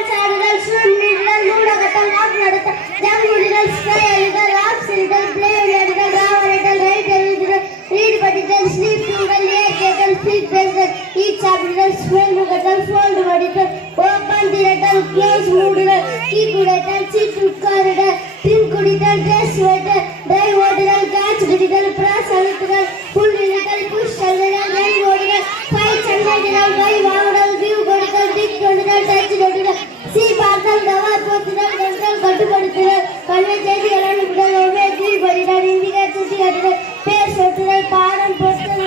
dance adults, swim needle, ludagattal, walk nadatal, jump needle, sky aligal, rock silidal, play nadigal, rav arital, write aligal, read patital, sleep noodle, air kettle, speak president, eat chapital, smell nugatal, fold vadital, open tiratal, close moodital, key kudatal, sit ukkarital, drink kudital, dress sweater, drive wateral, catch digital, press alital, pull digital, push alital, run vodital, fight chandital, buy vagadal, give godital, dig godital, touch godital, see partal, dava potital, control கட்டுப்படுத்துதல், கல்வி செய்திகள் அனுப்புதல், ஒவ்வே கீழ் படிதல், இந்திகர் சுட்டி கட்டுதல், பேர் சொட்டுதல், பாடம் பொறுத்தல்,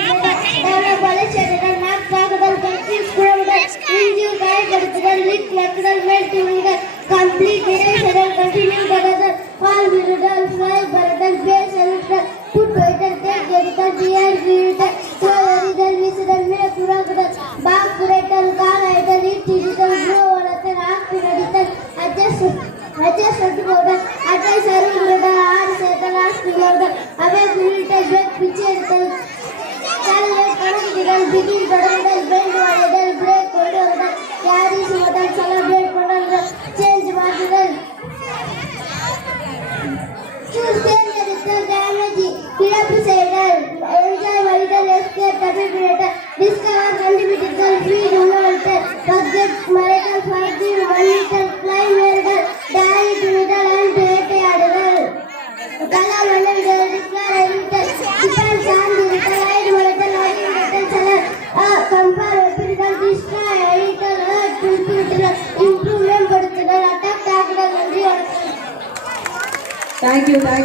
develop வளர்ச்சியடைதல், map தாக்குதல், கன்ஃபியூஸ் குழம்புதல், இன்ஜியூ காயப்படுத்துதல், லீக் நக்குதல், மேல்த்தி உழுதல், கம்ப்ளீட் நிறைவேறுதல், கண்டினியூ படுதல், பால் விடுதல், ஃப்ளை படுதல், பேர் செலுத்தல், புட் வைத்தல், தேக் எடுத்தல், டிஆர் வீழ்தல், த்ரோ எறிதல், வீசுதல், மேல் புறாக்குதல், பாக் குறைத்தல், கால் அழைத்தல், ஈட்டிடுதல், ப்ளோ வளர்த்தல், ஆக்டி நடித்தல், adjust போடுதல், அட்வைஸ் அறிவுறுதல், ஆடு சேர்த்தல், ஆஸ்தி போடுதல், அவே விழித்தல், பிரேக் பிச்சை எடுத்தல், கால்வேட் கணக்கிடுதல், பிகின் தொடங்குதல், பெண்ட் வளைதல், பிரேக் கொண்டு வருதல், யாரி சுமதல், செலப்ரேட் பண்ணுதல், சேஞ்ச் மாற்றுதல், தேர்ந்தெடுத்தல், டேமேஜ் இழப்பு செய்தல், என்ஜாய் வழிதல், எஸ்கேப் தப்பிப்பிடல், டிஸ்கவர் கண்டுபிடித்தல், ஃபீட் உணவளித்தல், பக்கெட் மறைத்தல், ஃபைட்டிங் வலித்தல், ஃப்ளை மேறுதல், டாரி துணிதல், அண்ட் வேட்டையாடுதல், கலர் வண்ணங்கள், டிக்ளேர் அறிவித்தல், டிஃபன் சார்ந்திருத்தல், ஐடு வளர்த்தல், அறிவித்தல், செலர் கம்பேர் ஒப்பிடுதல், டிஸ்ட்ராய் அழித்தல், திருப்பிவிட்டுதல், இம்ப்ரூவ் மேம்படுத்துதல், அட்டாக் தாக்குதல், நன்றி வணக்கம். Thank you.